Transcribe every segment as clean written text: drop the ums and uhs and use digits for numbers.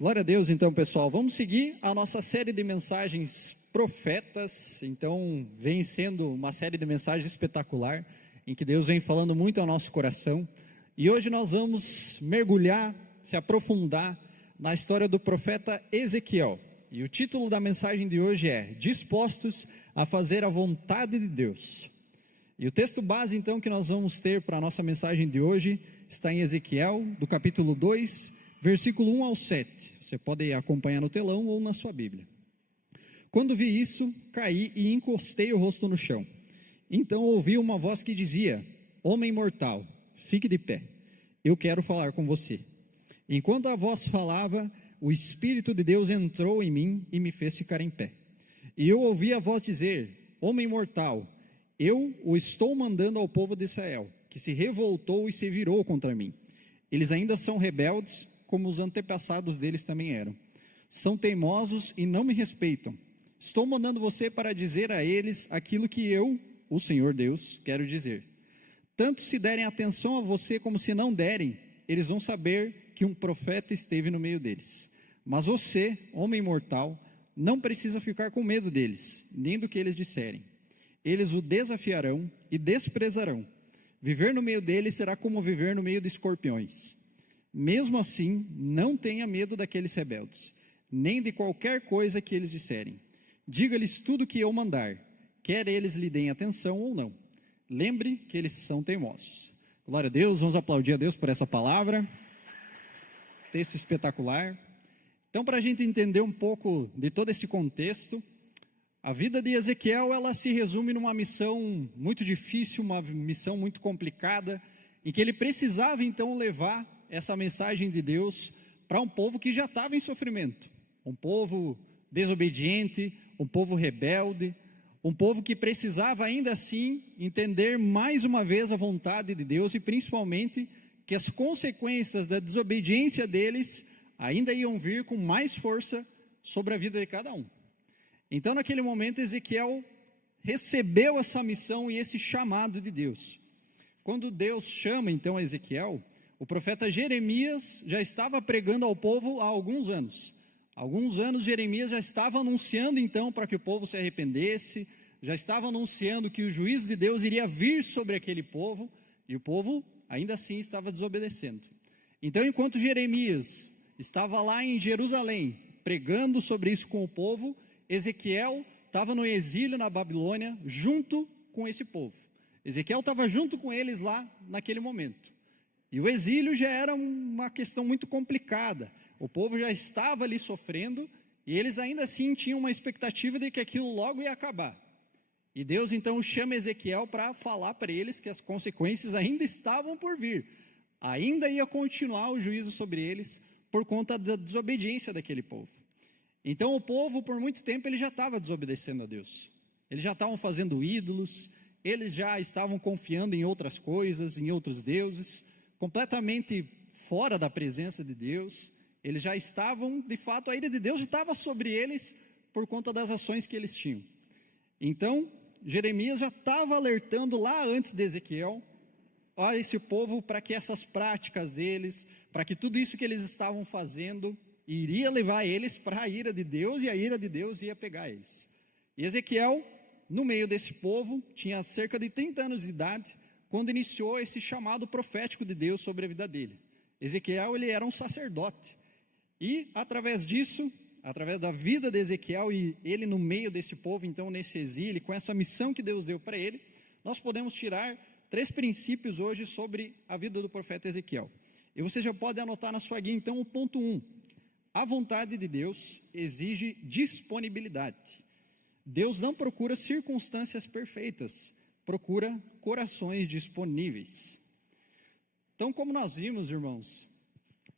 Glória a Deus, então, pessoal. Vamos seguir a nossa série de mensagens profetas. Então, vem sendo uma série de mensagens espetacular, em que Deus vem falando muito ao nosso coração. E hoje nós vamos mergulhar, se aprofundar na história do profeta Ezequiel. E o título da mensagem de hoje é Dispostos a fazer a vontade de Deus. E o texto base, então, que nós vamos ter para a nossa mensagem de hoje, está em Ezequiel, do capítulo 2, versículo 1 ao 7, você pode acompanhar no telão ou na sua Bíblia. Quando vi isso, caí e encostei o rosto no chão. Então ouvi uma voz que dizia: Homem mortal, fique de pé, eu quero falar com você. Enquanto a voz falava, o Espírito de Deus entrou em mim e me fez ficar em pé. E eu ouvi a voz dizer: Homem mortal, eu o estou mandando ao povo de Israel, que se revoltou e se virou contra mim. Eles ainda são rebeldes, como os antepassados deles também eram. São teimosos e não me respeitam. Estou mandando você para dizer a eles aquilo que eu, o Senhor Deus, quero dizer. Tanto se derem atenção a você como se não derem, eles vão saber que um profeta esteve no meio deles. Mas você, homem mortal, não precisa ficar com medo deles, nem do que eles disserem. Eles o desafiarão e desprezarão. Viver no meio deles será como viver no meio de escorpiões. Mesmo assim, não tenha medo daqueles rebeldes, nem de qualquer coisa que eles disserem. Diga-lhes tudo o que eu mandar, quer eles lhe deem atenção ou não. Lembre que eles são teimosos. Glória a Deus, vamos aplaudir a Deus por essa palavra. Texto espetacular. Então, para a gente entender um pouco de todo esse contexto, a vida de Ezequiel, ela se resume numa missão muito difícil, uma missão muito complicada, em que ele precisava então levar essa mensagem de Deus para um povo que já estava em sofrimento, um povo desobediente, um povo rebelde, um povo que precisava ainda assim entender mais uma vez a vontade de Deus e principalmente que as consequências da desobediência deles ainda iam vir com mais força sobre a vida de cada um. Então, naquele momento, Ezequiel recebeu essa missão e esse chamado de Deus. Quando Deus chama então Ezequiel, o profeta Jeremias já estava pregando ao povo há alguns anos. Há alguns anos Jeremias já estava anunciando então para que o povo se arrependesse, já estava anunciando que o juízo de Deus iria vir sobre aquele povo, e o povo ainda assim estava desobedecendo. Então, enquanto Jeremias estava lá em Jerusalém, pregando sobre isso com o povo, Ezequiel estava no exílio na Babilônia, junto com esse povo. Ezequiel estava junto com eles lá naquele momento. E o exílio já era uma questão muito complicada. O povo já estava ali sofrendo e eles ainda assim tinham uma expectativa de que aquilo logo ia acabar. E Deus então chama Ezequiel para falar para eles que as consequências ainda estavam por vir. Ainda ia continuar o juízo sobre eles por conta da desobediência daquele povo. Então o povo por muito tempo ele já estava desobedecendo a Deus. Eles já estavam fazendo ídolos, eles já estavam confiando em outras coisas, em outros deuses, completamente fora da presença de Deus. Eles já estavam, de fato, a ira de Deus estava sobre eles por conta das ações que eles tinham. Então, Jeremias já estava alertando lá antes de Ezequiel a esse povo para que essas práticas deles, para que tudo isso que eles estavam fazendo, iria levar eles para a ira de Deus e a ira de Deus ia pegar eles. E Ezequiel, no meio desse povo, tinha cerca de 30 anos de idade, quando iniciou esse chamado profético de Deus sobre a vida dele. Ezequiel, ele era um sacerdote, e através disso, através da vida de Ezequiel e ele no meio desse povo, então nesse exílio, com essa missão que Deus deu para ele, nós podemos tirar 3 princípios hoje sobre a vida do profeta Ezequiel. E você já pode anotar na sua guia então o ponto 1. A vontade de Deus exige disponibilidade. Deus não procura circunstâncias perfeitas, procura corações disponíveis. Então, como nós vimos, irmãos,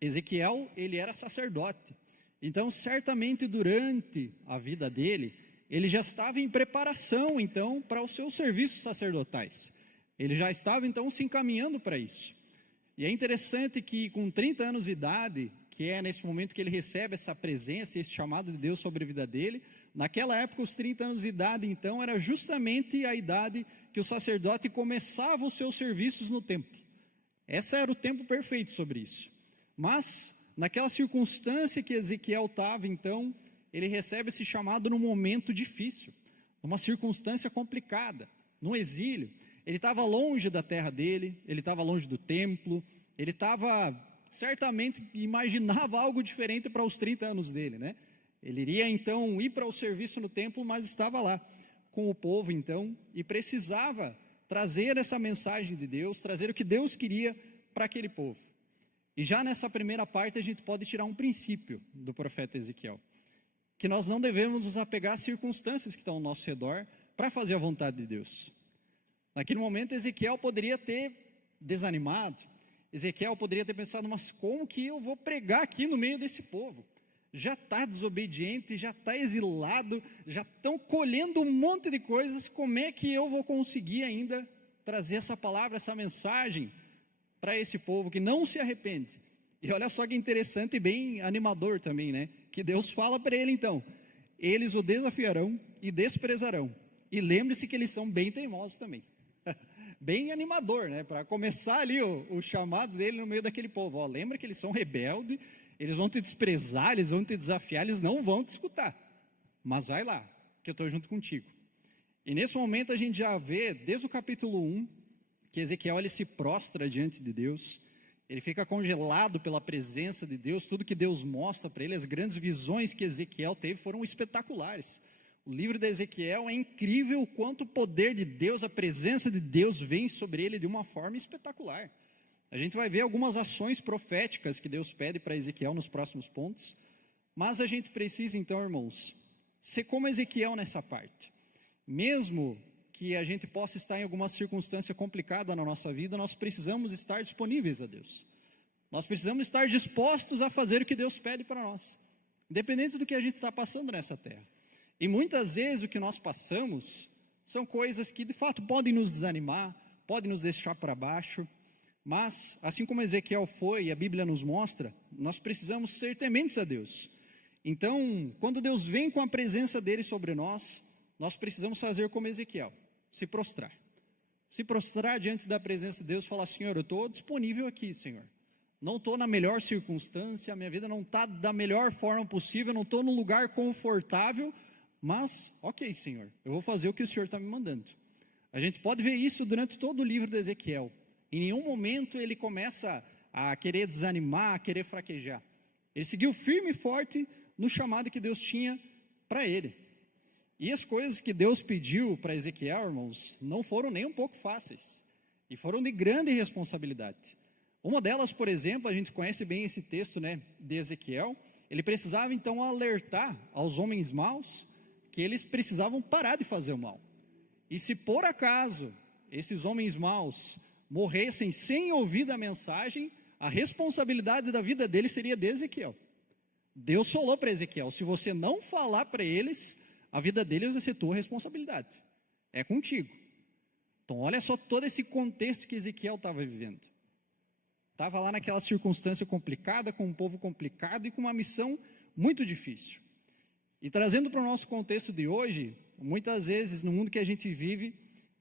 Ezequiel, ele era sacerdote. Então, certamente durante a vida dele, ele já estava em preparação, então, para os seus serviços sacerdotais. Ele já estava, então, se encaminhando para isso. E é interessante que com 30 anos de idade, que é nesse momento que ele recebe essa presença, esse chamado de Deus sobre a vida dele, naquela época os 30 anos de idade então era justamente a idade que o sacerdote começava os seus serviços no templo. Esse era o tempo perfeito sobre isso. Mas naquela circunstância que Ezequiel estava, então, ele recebe esse chamado num momento difícil, numa circunstância complicada, no exílio. Ele estava longe da terra dele, ele estava longe do templo, ele estava, certamente, imaginava algo diferente para os 30 anos dele, né? Ele iria, então, ir para o serviço no templo, mas estava lá com o povo, então, e precisava trazer essa mensagem de Deus, trazer o que Deus queria para aquele povo. E já nessa primeira parte a gente pode tirar um princípio do profeta Ezequiel, que nós não devemos nos apegar às circunstâncias que estão ao nosso redor para fazer a vontade de Deus. Naquele momento Ezequiel poderia ter desanimado, Ezequiel poderia ter pensado, mas como que eu vou pregar aqui no meio desse povo? Já está desobediente, já está exilado, já estão colhendo um monte de coisas, como é que eu vou conseguir ainda trazer essa palavra, essa mensagem para esse povo que não se arrepende? E olha só que interessante e bem animador também, né? Que Deus fala para ele então, eles o desafiarão e desprezarão, e lembre-se que eles são bem teimosos também. Bem animador, né? Para começar ali o chamado dele no meio daquele povo. Ó, lembra que eles são rebeldes, eles vão te desprezar, eles vão te desafiar, eles não vão te escutar. Mas vai lá, que eu estou junto contigo. E nesse momento a gente já vê, desde o capítulo 1, que Ezequiel ele se prostra diante de Deus, ele fica congelado pela presença de Deus, tudo que Deus mostra para ele, as grandes visões que Ezequiel teve foram espetaculares. O livro de Ezequiel é incrível o quanto o poder de Deus, a presença de Deus vem sobre ele de uma forma espetacular. A gente vai ver algumas ações proféticas que Deus pede para Ezequiel nos próximos pontos, mas a gente precisa então, irmãos, ser como Ezequiel nessa parte. Mesmo que a gente possa estar em alguma circunstância complicada na nossa vida, nós precisamos estar disponíveis a Deus. Nós precisamos estar dispostos a fazer o que Deus pede para nós, independente do que a gente está passando nessa terra. E muitas vezes o que nós passamos são coisas que de fato podem nos desanimar, podem nos deixar para baixo, mas assim como Ezequiel foi e a Bíblia nos mostra, nós precisamos ser tementes a Deus. Então, quando Deus vem com a presença dele sobre nós, nós precisamos fazer como Ezequiel, se prostrar. Se prostrar diante da presença de Deus, falar, Senhor, eu estou disponível aqui, Senhor. Não estou na melhor circunstância, a minha vida não está da melhor forma possível, não estou num lugar confortável, mas, ok, Senhor, eu vou fazer o que o Senhor está me mandando. A gente pode ver isso durante todo o livro de Ezequiel. Em nenhum momento ele começa a querer desanimar, a querer fraquejar. Ele seguiu firme e forte no chamado que Deus tinha para ele. E as coisas que Deus pediu para Ezequiel, irmãos, não foram nem um pouco fáceis. E foram de grande responsabilidade. Uma delas, por exemplo, a gente conhece bem esse texto, né, de Ezequiel. Ele precisava então alertar aos homens maus que eles precisavam parar de fazer o mal. E se por acaso esses homens maus morressem sem ouvir a mensagem, a responsabilidade da vida deles seria de Ezequiel. Deus falou para Ezequiel, se você não falar para eles, a vida deles vai ser tua responsabilidade. É contigo. Então olha só todo esse contexto que Ezequiel estava vivendo. Estava lá naquela circunstância complicada, com um povo complicado e com uma missão muito difícil. E trazendo para o nosso contexto de hoje, muitas vezes no mundo que a gente vive,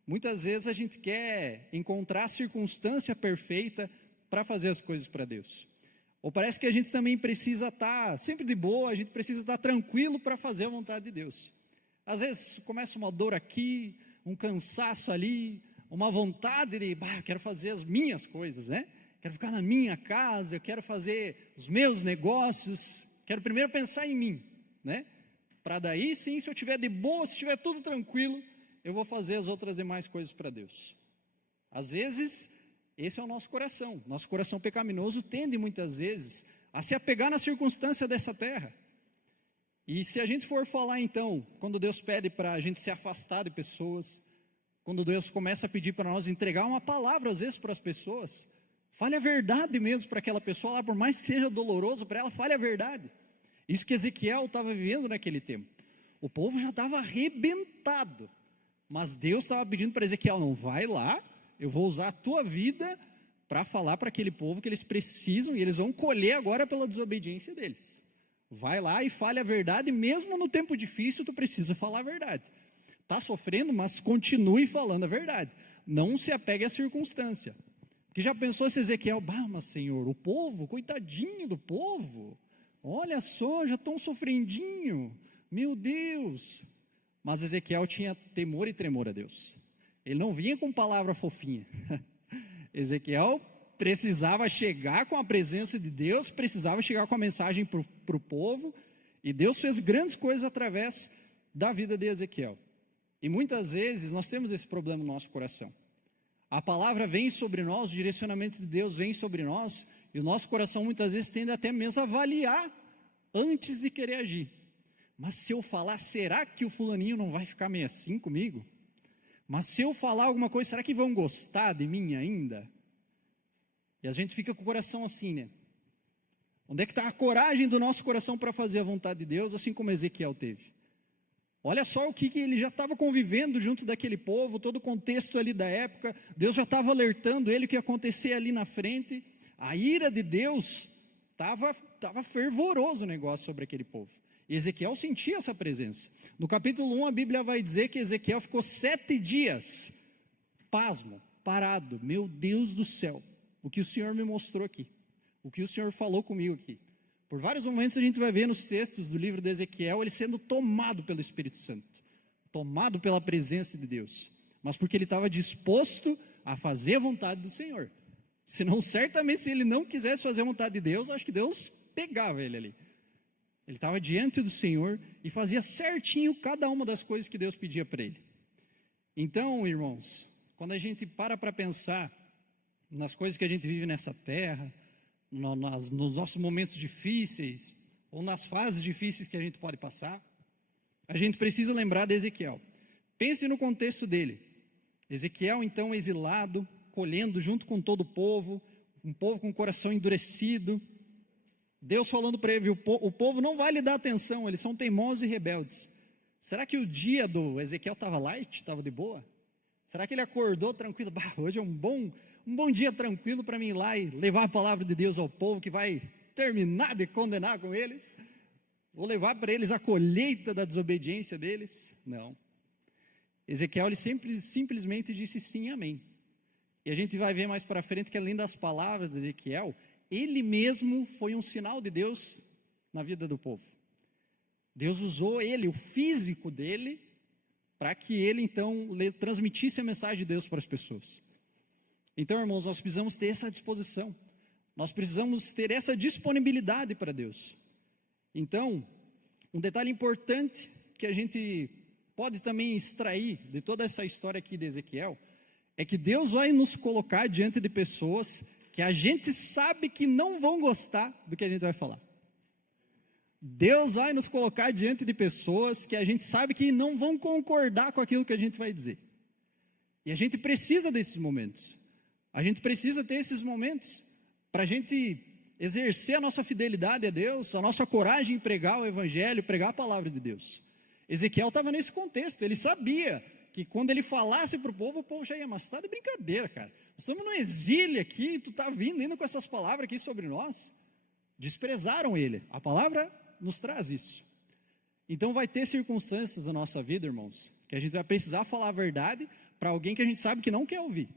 muitas vezes a gente quer encontrar a circunstância perfeita para fazer as coisas para Deus. Ou parece que a gente também precisa estar sempre de boa, a gente precisa estar tranquilo para fazer a vontade de Deus. Às vezes começa uma dor aqui, um cansaço ali, uma vontade de, eu quero fazer as minhas coisas, né? Quero ficar na minha casa, eu quero fazer os meus negócios, quero primeiro pensar em mim, né? Para daí sim, se eu estiver de boa, se estiver tudo tranquilo, eu vou fazer as outras demais coisas para Deus. Às vezes, esse é o nosso coração pecaminoso tende muitas vezes a se apegar na circunstância dessa terra. E se a gente for falar então, quando Deus pede para a gente se afastar de pessoas, quando Deus começa a pedir para nós entregar uma palavra às vezes para as pessoas, fale a verdade mesmo para aquela pessoa lá, por mais que seja doloroso para ela, fale a verdade. Isso que Ezequiel estava vivendo naquele tempo. O povo já estava arrebentado, mas Deus estava pedindo para Ezequiel, não, vai lá, eu vou usar a tua vida para falar para aquele povo que eles precisam, e eles vão colher agora pela desobediência deles. Vai lá e fale a verdade, mesmo no tempo difícil, tu precisa falar a verdade. Está sofrendo, mas continue falando a verdade. Não se apegue à circunstância. Porque já pensou se Ezequiel, mas Senhor, o povo, coitadinho do povo, olha só, já estão sofrendinho, meu Deus. Mas Ezequiel tinha temor e tremor a Deus. Ele não vinha com palavra fofinha. Ezequiel precisava chegar com a presença de Deus, precisava chegar com a mensagem para o povo, e Deus fez grandes coisas através da vida de Ezequiel. E muitas vezes nós temos esse problema no nosso coração. A palavra vem sobre nós, o direcionamento de Deus vem sobre nós, e o nosso coração muitas vezes tende até mesmo a avaliar antes de querer agir. Mas se eu falar, será que o fulaninho não vai ficar meio assim comigo? Mas se eu falar alguma coisa, será que vão gostar de mim ainda? E a gente fica com o coração assim, né? Onde é que está a coragem do nosso coração para fazer a vontade de Deus, assim como Ezequiel teve? Olha só o que ele já estava convivendo junto daquele povo, todo o contexto ali da época, Deus já estava alertando ele o que ia acontecer ali na frente, a ira de Deus estava fervoroso o negócio sobre aquele povo. E Ezequiel sentia essa presença. No capítulo 1 a Bíblia vai dizer que Ezequiel ficou 7 dias, pasmo, parado, meu Deus do céu, o que o Senhor me mostrou aqui, o que o Senhor falou comigo aqui. Por vários momentos a gente vai ver nos textos do livro de Ezequiel, ele sendo tomado pelo Espírito Santo, tomado pela presença de Deus, mas porque ele estava disposto a fazer a vontade do Senhor. Senão, certamente, se ele não quisesse fazer a vontade de Deus, acho que Deus pegava ele ali. Ele estava diante do Senhor e fazia certinho cada uma das coisas que Deus pedia para ele. Então, irmãos, quando a gente para pensar nas coisas que a gente vive nessa terra, nos nossos momentos difíceis, ou nas fases difíceis que a gente pode passar, a gente precisa lembrar de Ezequiel. Pense no contexto dele. Ezequiel, então, exilado, colhendo junto com todo o povo, um povo com o coração endurecido, Deus falando para ele, o povo não vai lhe dar atenção, eles são teimosos e rebeldes. Será que o dia do Ezequiel estava light, estava de boa? Será que ele acordou tranquilo? Hoje é um bom dia tranquilo para mim ir lá e levar a palavra de Deus ao povo que vai terminar de condenar com eles? Vou levar para eles a colheita da desobediência deles? Não. Ezequiel, ele simplesmente disse sim, amém. E a gente vai ver mais para frente que além das palavras de Ezequiel, ele mesmo foi um sinal de Deus na vida do povo. Deus usou ele, o físico dele, para que ele então transmitisse a mensagem de Deus para as pessoas. Então, irmãos, nós precisamos ter essa disposição, nós precisamos ter essa disponibilidade para Deus. Então, um detalhe importante que a gente pode também extrair de toda essa história aqui de Ezequiel, é que Deus vai nos colocar diante de pessoas que a gente sabe que não vão gostar do que a gente vai falar. Deus vai nos colocar diante de pessoas que a gente sabe que não vão concordar com aquilo que a gente vai dizer. E a gente precisa desses momentos. A gente precisa ter esses momentos para a gente exercer a nossa fidelidade a Deus, a nossa coragem em pregar o Evangelho, pregar a palavra de Deus. Ezequiel estava nesse contexto, ele sabia que quando ele falasse para o povo já ia, mas está de brincadeira, cara. Nós estamos no exílio aqui, tu está vindo ainda com essas palavras aqui sobre nós. Desprezaram ele, a palavra nos traz isso. Então vai ter circunstâncias na nossa vida, irmãos, que a gente vai precisar falar a verdade para alguém que a gente sabe que não quer ouvir.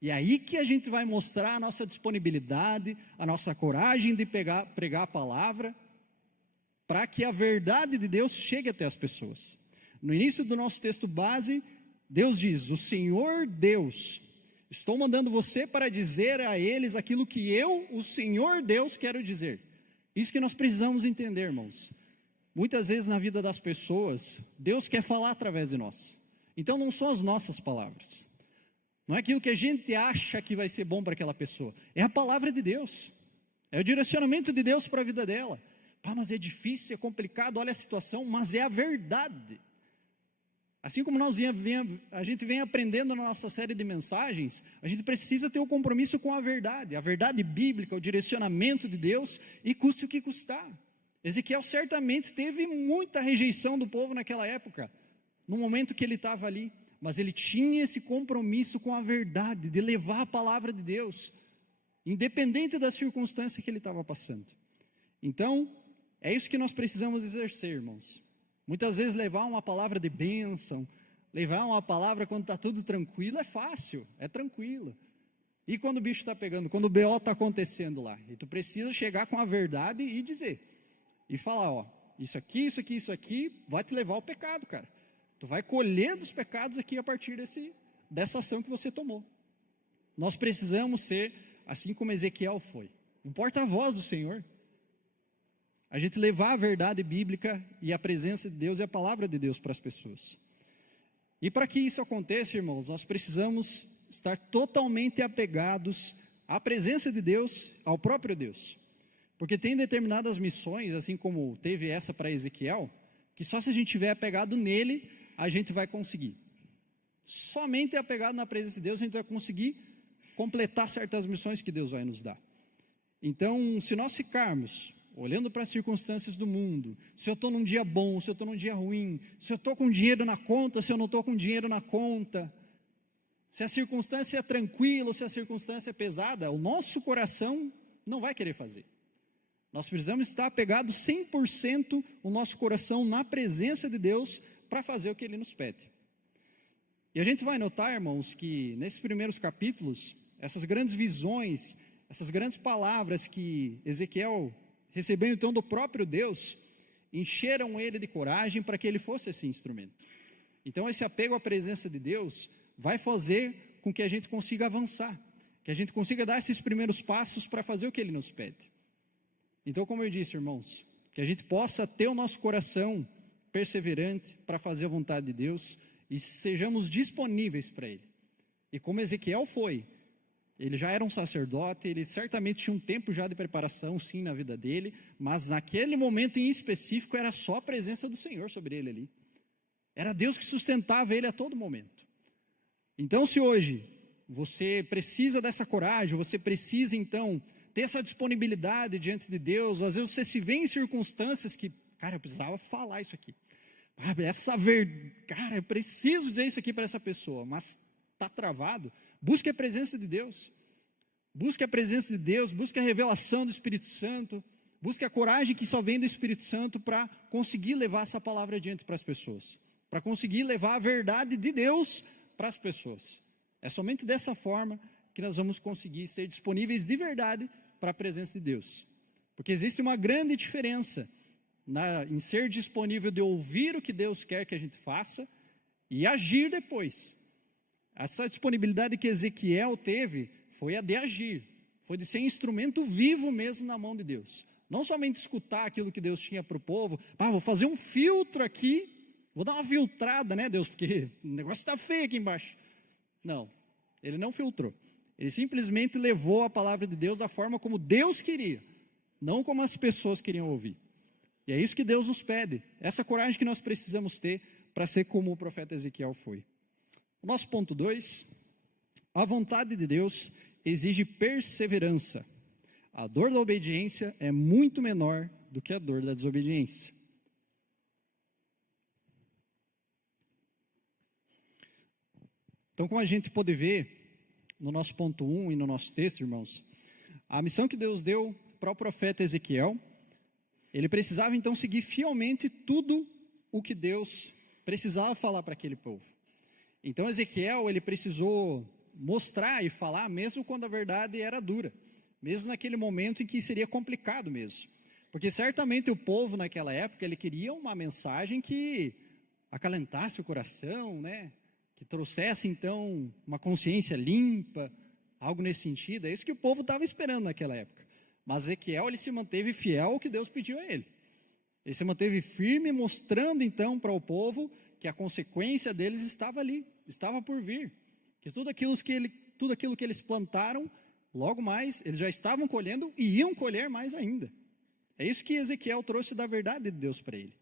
E aí que a gente vai mostrar a nossa disponibilidade, a nossa coragem de pregar a palavra, para que a verdade de Deus chegue até as pessoas. No início do nosso texto base, Deus diz, o Senhor Deus, estou mandando você para dizer a eles aquilo que eu, o Senhor Deus, quero dizer. Isso que nós precisamos entender, irmãos. Muitas vezes na vida das pessoas, Deus quer falar através de nós. Então não são as nossas palavras. Não é aquilo que a gente acha que vai ser bom para aquela pessoa. É a palavra de Deus. É o direcionamento de Deus para a vida dela. Mas é difícil, é complicado, olha a situação, mas é a verdade. Assim como a gente vem aprendendo na nossa série de mensagens, a gente precisa ter o compromisso com a verdade bíblica, o direcionamento de Deus, e custe o que custar. Ezequiel certamente teve muita rejeição do povo naquela época, no momento que ele estava ali, mas ele tinha esse compromisso com a verdade, de levar a palavra de Deus, independente da circunstância que ele estava passando. Então, é isso que nós precisamos exercer, irmãos. Muitas vezes levar uma palavra de bênção, levar uma palavra quando está tudo tranquilo é fácil, é tranquilo. E quando o bicho está pegando, quando o BO está acontecendo lá, e tu precisa chegar com a verdade e dizer, e falar, ó, isso aqui, vai te levar ao pecado, cara. Tu vai colher dos pecados aqui a partir dessa ação que você tomou. Nós precisamos ser, assim como Ezequiel foi, um porta-voz do Senhor. A gente levar a verdade bíblica e a presença de Deus e a palavra de Deus para as pessoas. E para que isso aconteça, irmãos, nós precisamos estar totalmente apegados à presença de Deus, ao próprio Deus. Porque tem determinadas missões, assim como teve essa para Ezequiel, que só se a gente estiver apegado nele, a gente vai conseguir. Somente apegado na presença de Deus, a gente vai conseguir completar certas missões que Deus vai nos dar. Então, se nós ficarmos olhando para as circunstâncias do mundo, se eu estou num dia bom, se eu estou num dia ruim, se eu estou com dinheiro na conta, se eu não estou com dinheiro na conta, se a circunstância é tranquila, se a circunstância é pesada, o nosso coração não vai querer fazer. Nós precisamos estar apegados 100% o nosso coração na presença de Deus para fazer o que Ele nos pede. E a gente vai notar, irmãos, que nesses primeiros capítulos, essas grandes visões, essas grandes palavras que Ezequiel recebeu então do próprio Deus, encheram ele de coragem para que ele fosse esse instrumento. Então esse apego à presença de Deus vai fazer com que a gente consiga avançar, que a gente consiga dar esses primeiros passos para fazer o que Ele nos pede. Então, como eu disse, irmãos, que a gente possa ter o nosso coração perseverante para fazer a vontade de Deus e sejamos disponíveis para Ele. E como Ezequiel foi, ele já era um sacerdote, ele certamente tinha um tempo já de preparação, sim, na vida dele, mas naquele momento em específico era só a presença do Senhor sobre ele ali. Era Deus que sustentava ele a todo momento. Então, se hoje você precisa dessa coragem, você precisa então ter essa disponibilidade diante de Deus, às vezes você se vê em circunstâncias que, cara, eu precisava falar isso aqui. Cara, eu preciso dizer isso aqui para essa pessoa, mas está travado. Busque a presença de Deus. Busque a presença de Deus, busque a revelação do Espírito Santo, busque a coragem que só vem do Espírito Santo para conseguir levar essa palavra adiante para as pessoas, para conseguir levar a verdade de Deus para as pessoas. É somente dessa forma que nós vamos conseguir ser disponíveis de verdade para a presença de Deus. Porque existe uma grande diferença em ser disponível de ouvir o que Deus quer que a gente faça e agir depois. Essa disponibilidade que Ezequiel teve foi a de agir, foi de ser instrumento vivo mesmo na mão de Deus. Não somente escutar aquilo que Deus tinha para o povo, vou fazer um filtro aqui, vou dar uma filtrada, né, Deus, porque o negócio está feio aqui embaixo. Não, ele não filtrou. Ele simplesmente levou a palavra de Deus da forma como Deus queria, não como as pessoas queriam ouvir. E é isso que Deus nos pede, essa coragem que nós precisamos ter para ser como o profeta Ezequiel foi. O nosso ponto 2, a vontade de Deus exige perseverança. A dor da obediência é muito menor do que a dor da desobediência. Então, como a gente pode ver no nosso ponto 1 e no nosso texto, irmãos, a missão que Deus deu para o profeta Ezequiel, ele precisava então seguir fielmente tudo o que Deus precisava falar para aquele povo. Então Ezequiel, ele precisou mostrar e falar mesmo quando a verdade era dura, mesmo naquele momento em que seria complicado mesmo. Porque certamente o povo naquela época, ele queria uma mensagem que acalentasse o coração, né? Que trouxesse então uma consciência limpa, algo nesse sentido. É isso que o povo estava esperando naquela época. Mas Ezequiel, ele se manteve fiel ao que Deus pediu a ele. Ele se manteve firme, mostrando então para o povo que a consequência deles estava ali, estava por vir. Que tudo aquilo que eles plantaram, logo mais, eles já estavam colhendo e iam colher mais ainda. É isso que Ezequiel trouxe da verdade de Deus para ele.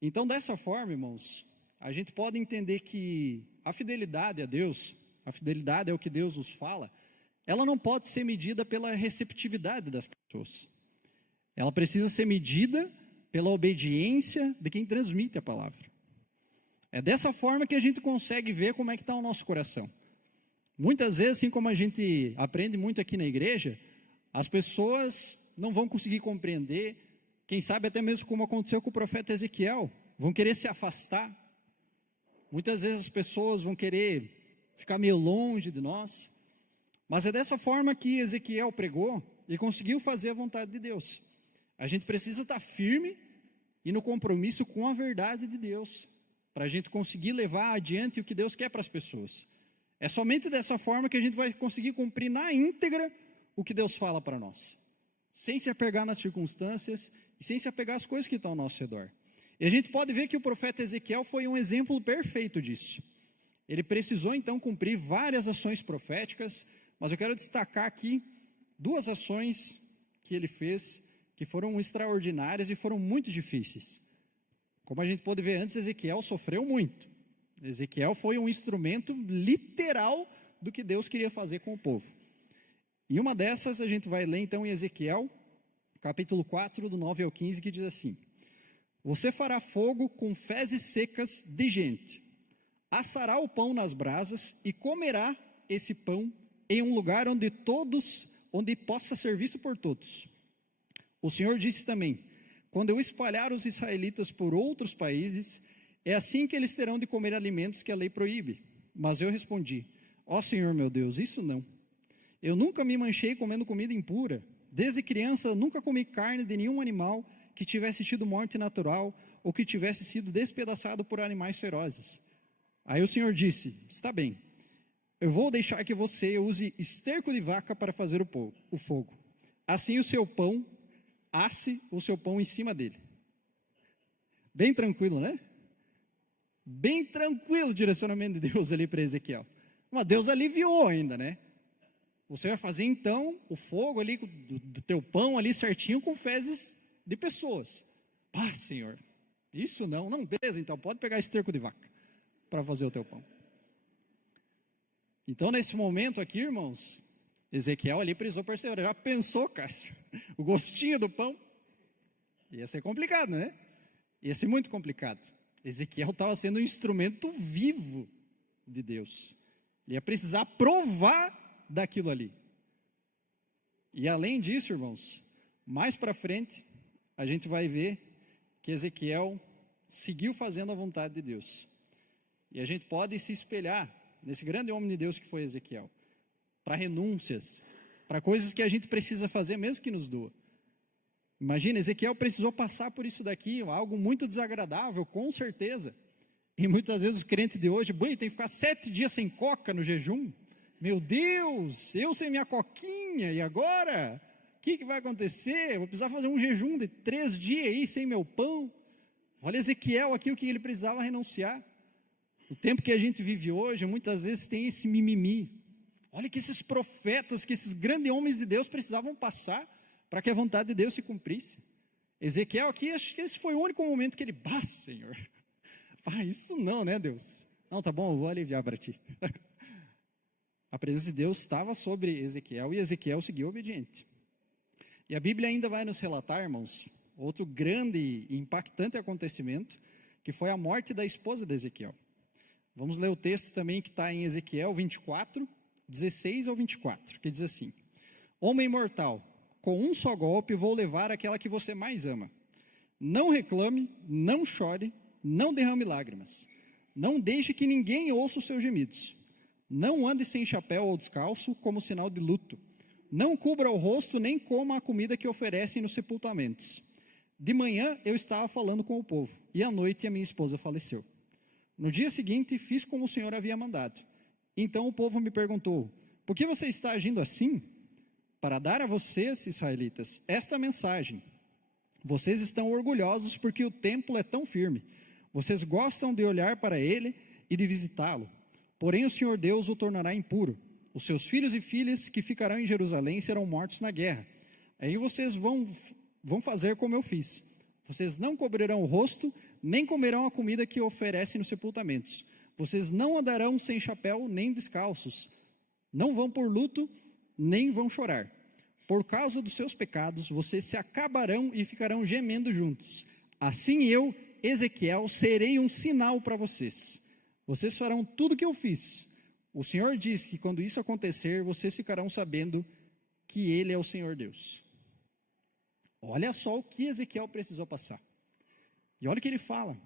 Então, dessa forma, irmãos, a gente pode entender que a fidelidade a Deus, a fidelidade é o que Deus nos fala, ela não pode ser medida pela receptividade das pessoas. Ela precisa ser medida pela obediência de quem transmite a palavra. É dessa forma que a gente consegue ver como é que está o nosso coração. Muitas vezes, assim como a gente aprende muito aqui na igreja, as pessoas não vão conseguir compreender, quem sabe até mesmo como aconteceu com o profeta Ezequiel, vão querer se afastar. Muitas vezes as pessoas vão querer ficar meio longe de nós. Mas é dessa forma que Ezequiel pregou e conseguiu fazer a vontade de Deus. A gente precisa estar firme e no compromisso com a verdade de Deus, para a gente conseguir levar adiante o que Deus quer para as pessoas. É somente dessa forma que a gente vai conseguir cumprir na íntegra o que Deus fala para nós, sem se apegar nas circunstâncias e sem se apegar às coisas que estão ao nosso redor. E a gente pode ver que o profeta Ezequiel foi um exemplo perfeito disso. Ele precisou então cumprir várias ações proféticas, mas eu quero destacar aqui duas ações que ele fez, que foram extraordinárias e foram muito difíceis. Como a gente pode ver antes, Ezequiel sofreu muito. Ezequiel foi um instrumento literal do que Deus queria fazer com o povo. E uma dessas a gente vai ler então em Ezequiel, capítulo 4, do 9 ao 15, que diz assim: Você fará fogo com fezes secas de gente, assará o pão nas brasas e comerá esse pão em um lugar onde possa ser visto por todos. O Senhor disse também: Quando eu espalhar os israelitas por outros países, é assim que eles terão de comer alimentos que a lei proíbe. Mas eu respondi: Ó Senhor meu Deus, isso não. Eu nunca me manchei comendo comida impura. Desde criança eu nunca comi carne de nenhum animal que tivesse tido morte natural ou que tivesse sido despedaçado por animais ferozes. Aí o Senhor disse: Está bem, eu vou deixar que você use esterco de vaca para fazer o fogo. Assim o seu pão, asse o seu pão em cima dele. Bem tranquilo, né? Bem tranquilo o direcionamento de Deus ali para Ezequiel. Mas Deus aliviou ainda, né? Você vai fazer então o fogo ali do teu pão ali certinho com fezes de pessoas. Ah, Senhor, isso não. Não, beleza, então pode pegar esterco de vaca para fazer o teu pão. Então nesse momento aqui, irmãos, Ezequiel ali precisou perseverar. Já pensou, Cássio? O gostinho do pão? Ia ser complicado, né? Ia ser muito complicado. Ezequiel estava sendo um instrumento vivo de Deus. Ele ia precisar provar daquilo ali. E além disso, irmãos, mais para frente, a gente vai ver que Ezequiel seguiu fazendo a vontade de Deus. E a gente pode se espelhar nesse grande homem de Deus que foi Ezequiel, para renúncias, para coisas que a gente precisa fazer mesmo que nos doa. Imagina, Ezequiel precisou passar por isso daqui, algo muito desagradável, com certeza. E muitas vezes os crentes de hoje, tem que ficar 7 dias sem coca no jejum. Meu Deus, eu sem minha coquinha, e agora? O que vai acontecer? Vou precisar fazer um jejum de 3 dias aí sem meu pão. Olha Ezequiel aqui, o que ele precisava renunciar. O tempo que a gente vive hoje, muitas vezes tem esse mimimi. Olha que esses profetas, que esses grandes homens de Deus precisavam passar para que a vontade de Deus se cumprisse. Ezequiel aqui, acho que esse foi o único momento que ele, Senhor, isso não, né, Deus? Não, tá bom, eu vou aliviar para ti. A presença de Deus estava sobre Ezequiel e Ezequiel seguiu obediente. E a Bíblia ainda vai nos relatar, irmãos, outro grande e impactante acontecimento, que foi a morte da esposa de Ezequiel. Vamos ler o texto também que está em Ezequiel 24, 16 ao 24, que diz assim: Homem mortal, com um só golpe vou levar aquela que você mais ama. Não reclame, não chore, não derrame lágrimas. Não deixe que ninguém ouça os seus gemidos. Não ande sem chapéu ou descalço, como sinal de luto. Não cubra o rosto, nem coma a comida que oferecem nos sepultamentos. De manhã eu estava falando com o povo, e à noite a minha esposa faleceu. No dia seguinte fiz como o Senhor havia mandado. Então o povo me perguntou: por que você está agindo assim? Para dar a vocês, israelitas, esta mensagem. Vocês estão orgulhosos porque o templo é tão firme. Vocês gostam de olhar para ele e de visitá-lo. Porém o Senhor Deus o tornará impuro. Os seus filhos e filhas que ficarão em Jerusalém serão mortos na guerra. Aí vocês vão fazer como eu fiz. Vocês não cobrirão o rosto, nem comerão a comida que oferecem nos sepultamentos. Vocês não andarão sem chapéu, nem descalços. Não vão por luto, nem vão chorar. Por causa dos seus pecados, vocês se acabarão e ficarão gemendo juntos. Assim eu, Ezequiel, serei um sinal para vocês. Vocês farão tudo o que eu fiz. O Senhor diz que quando isso acontecer, vocês ficarão sabendo que Ele é o Senhor Deus. Olha só o que Ezequiel precisou passar. E olha o que ele fala: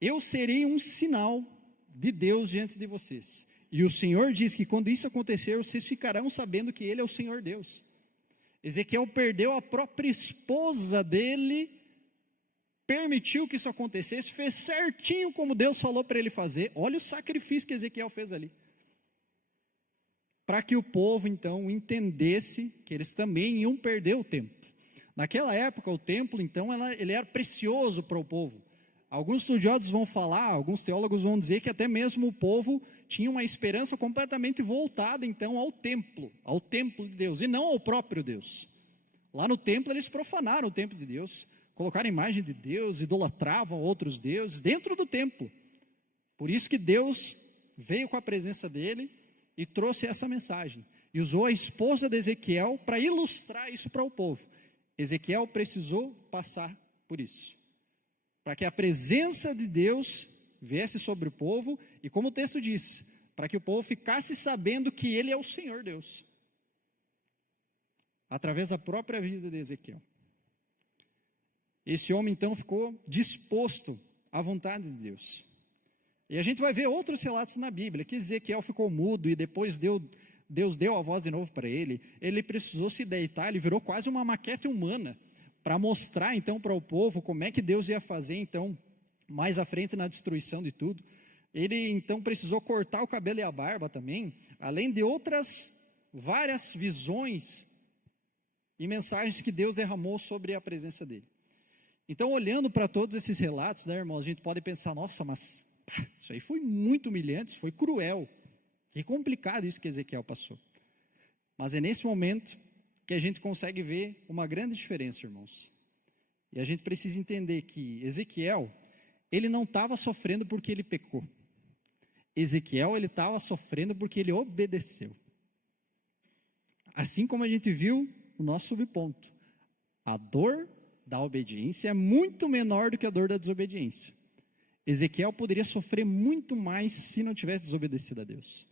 eu serei um sinal de Deus diante de vocês. E o Senhor diz que quando isso acontecer, vocês ficarão sabendo que Ele é o Senhor Deus. Ezequiel perdeu a própria esposa dele, permitiu que isso acontecesse, fez certinho como Deus falou para ele fazer. Olha o sacrifício que Ezequiel fez ali. Para que o povo então entendesse que eles também iam perder o templo. Naquela época o templo então ele era precioso para o povo. Alguns estudiosos vão falar, alguns teólogos vão dizer que até mesmo o povo tinha uma esperança completamente voltada então ao templo de Deus, e não ao próprio Deus. Lá no templo eles profanaram o templo de Deus, colocaram a imagem de Deus, idolatravam outros deuses dentro do templo. Por isso que Deus veio com a presença dele e trouxe essa mensagem, e usou a esposa de Ezequiel para ilustrar isso para o povo. Ezequiel precisou passar por isso, para que a presença de Deus viesse sobre o povo, e como o texto diz, para que o povo ficasse sabendo que Ele é o Senhor Deus, através da própria vida de Ezequiel. Esse homem então ficou disposto à vontade de Deus. E a gente vai ver outros relatos na Bíblia, que Ezequiel ficou mudo, e depois Deus deu a voz de novo para ele. Ele precisou se deitar, ele virou quase uma maquete humana, para mostrar então para o povo como é que Deus ia fazer então, mais à frente na destruição de tudo. Ele então precisou cortar o cabelo e a barba também, além de outras várias visões e mensagens que Deus derramou sobre a presença dele. Então, olhando para todos esses relatos, né, irmãos, a gente pode pensar, nossa, mas isso aí foi muito humilhante, isso foi cruel, que complicado isso que Ezequiel passou. Mas é nesse momento que a gente consegue ver uma grande diferença, irmãos. E a gente precisa entender que Ezequiel, ele não estava sofrendo porque ele pecou. Ezequiel, ele estava sofrendo porque ele obedeceu. Assim como a gente viu no nosso subponto, a dor da obediência é muito menor do que a dor da desobediência. Ezequiel poderia sofrer muito mais se não tivesse desobedecido a Deus.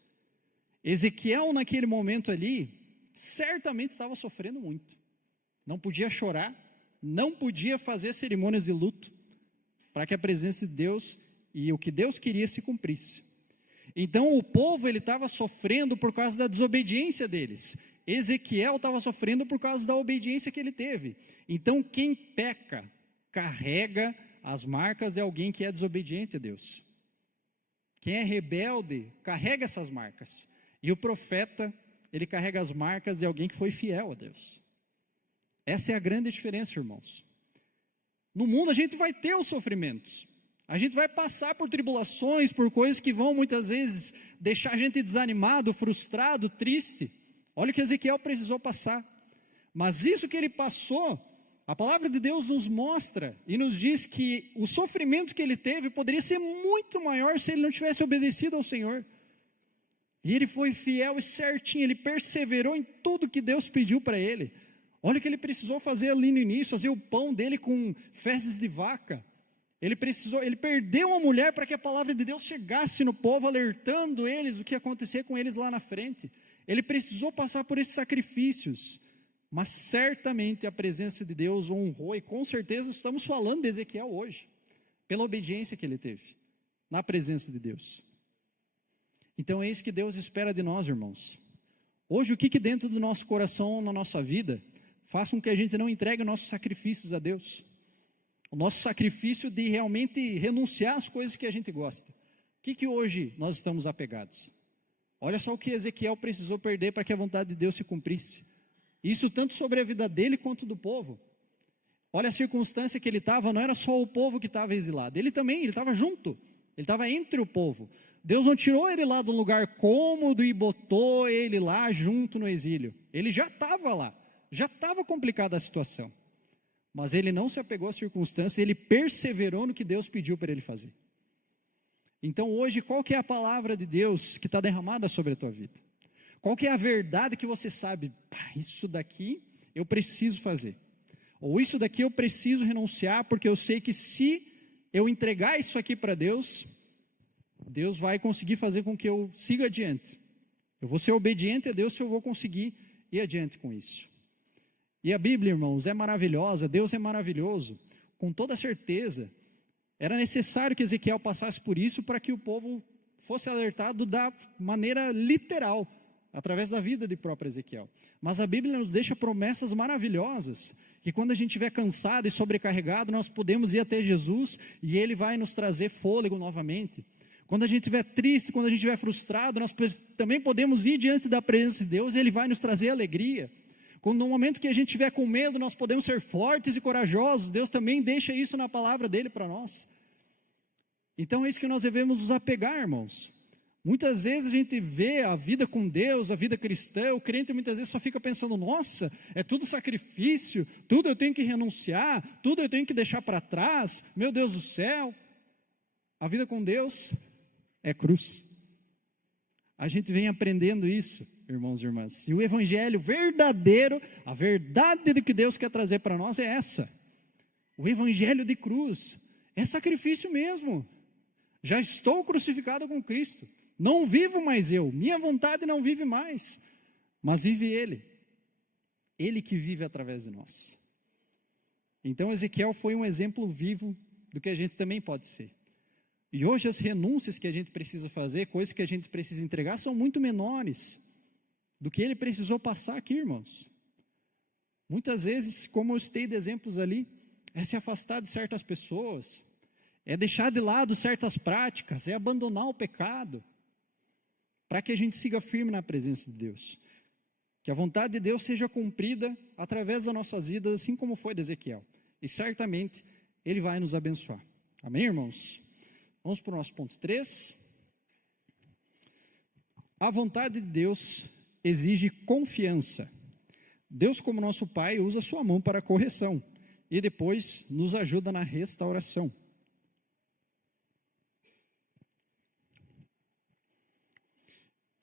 Ezequiel, naquele momento ali, certamente estava sofrendo muito. Não podia chorar, não podia fazer cerimônias de luto, para que a presença de Deus e o que Deus queria se cumprisse. Então o povo ele estava sofrendo por causa da desobediência deles. Ezequiel estava sofrendo por causa da obediência que ele teve. Então quem peca, carrega as marcas de alguém que é desobediente a Deus. Quem é rebelde, carrega essas marcas. E o profeta, ele carrega as marcas de alguém que foi fiel a Deus. Essa é a grande diferença, irmãos. No mundo a gente vai ter os sofrimentos. A gente vai passar por tribulações, por coisas que vão muitas vezes deixar a gente desanimado, frustrado, triste. Olha o que Ezequiel precisou passar. Mas isso que ele passou, a palavra de Deus nos mostra e nos diz que o sofrimento que ele teve poderia ser muito maior se ele não tivesse obedecido ao Senhor. E ele foi fiel e certinho, ele perseverou em tudo que Deus pediu para ele. Olha o que ele precisou fazer ali no início, fazer o pão dele com fezes de vaca. Ele perdeu uma mulher para que a palavra de Deus chegasse no povo, alertando eles do que ia acontecer com eles lá na frente. Ele precisou passar por esses sacrifícios, mas certamente a presença de Deus o honrou, e com certeza estamos falando de Ezequiel hoje, pela obediência que ele teve, na presença de Deus. Então é isso que Deus espera de nós, irmãos. Hoje, o que dentro do nosso coração, na nossa vida, faz com que a gente não entregue nossos sacrifícios a Deus? O nosso sacrifício de realmente renunciar às coisas que a gente gosta. O que hoje nós estamos apegados? Olha só o que Ezequiel precisou perder para que a vontade de Deus se cumprisse. Isso tanto sobre a vida dele quanto do povo. Olha a circunstância que ele estava, não era só o povo que estava exilado. Ele também, ele estava junto. Ele estava entre o povo. Deus não tirou ele lá de um lugar cômodo e botou ele lá junto no exílio. Ele já estava lá. Já estava complicada a situação. Mas ele não se apegou às circunstâncias, ele perseverou no que Deus pediu para ele fazer. Então hoje, qual que é a palavra de Deus que está derramada sobre a tua vida? Qual que é a verdade que você sabe, isso daqui eu preciso fazer? Ou isso daqui eu preciso renunciar, porque eu sei que se eu entregar isso aqui para Deus, Deus vai conseguir fazer com que eu siga adiante. Eu vou ser obediente a Deus se eu vou conseguir ir adiante com isso. E a Bíblia, irmãos, é maravilhosa, Deus é maravilhoso, com toda certeza. Era necessário que Ezequiel passasse por isso para que o povo fosse alertado da maneira literal, através da vida de próprio Ezequiel. Mas a Bíblia nos deixa promessas maravilhosas, que quando a gente estiver cansado e sobrecarregado, nós podemos ir até Jesus e Ele vai nos trazer fôlego novamente. Quando a gente estiver triste, quando a gente estiver frustrado, nós também podemos ir diante da presença de Deus e Ele vai nos trazer alegria. Quando no momento que a gente estiver com medo, nós podemos ser fortes e corajosos, Deus também deixa isso na palavra dEle para nós. Então é isso que nós devemos nos apegar, irmãos. Muitas vezes a gente vê a vida com Deus, a vida cristã, o crente muitas vezes só fica pensando, nossa, é tudo sacrifício, tudo eu tenho que renunciar, tudo eu tenho que deixar para trás, meu Deus do céu. A vida com Deus é cruz. A gente vem aprendendo isso, irmãos e irmãs. E o evangelho verdadeiro, a verdade de que Deus quer trazer para nós é essa. O evangelho de cruz é sacrifício mesmo. Já estou crucificado com Cristo. Não vivo mais eu, minha vontade não vive mais, mas vive Ele. Ele que vive através de nós. Então Ezequiel foi um exemplo vivo do que a gente também pode ser. E hoje as renúncias que a gente precisa fazer, coisas que a gente precisa entregar, são muito menores do que ele precisou passar aqui, irmãos. Muitas vezes, como eu citei de exemplos ali, é se afastar de certas pessoas, é deixar de lado certas práticas, é abandonar o pecado, para que a gente siga firme na presença de Deus. Que a vontade de Deus seja cumprida através das nossas vidas, assim como foi de Ezequiel. E certamente Ele vai nos abençoar. Amém, irmãos? Vamos para o nosso ponto 3. A vontade de Deus exige confiança. Deus, como nosso Pai, usa sua mão para a correção e depois nos ajuda na restauração.